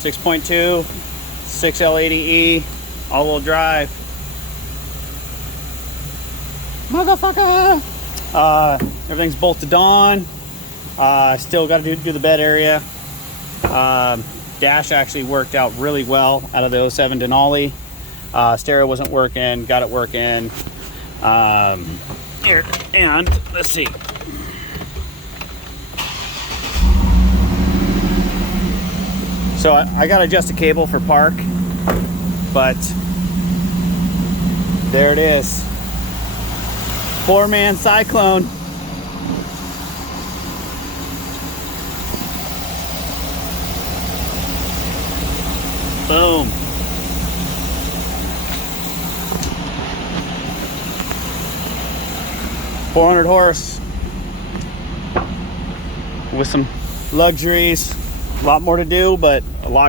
6.2, 6L80E, all-wheel drive. Motherfucker! Everything's bolted on. Still got to do the bed area. Dash actually worked out really well out of the 07 Denali. Stereo wasn't working, got it working. Here, and let's see. So I got to adjust a cable for park, but there it is. 4-man Cyclone. Boom. .400 horse with some luxuries. A lot more to do, but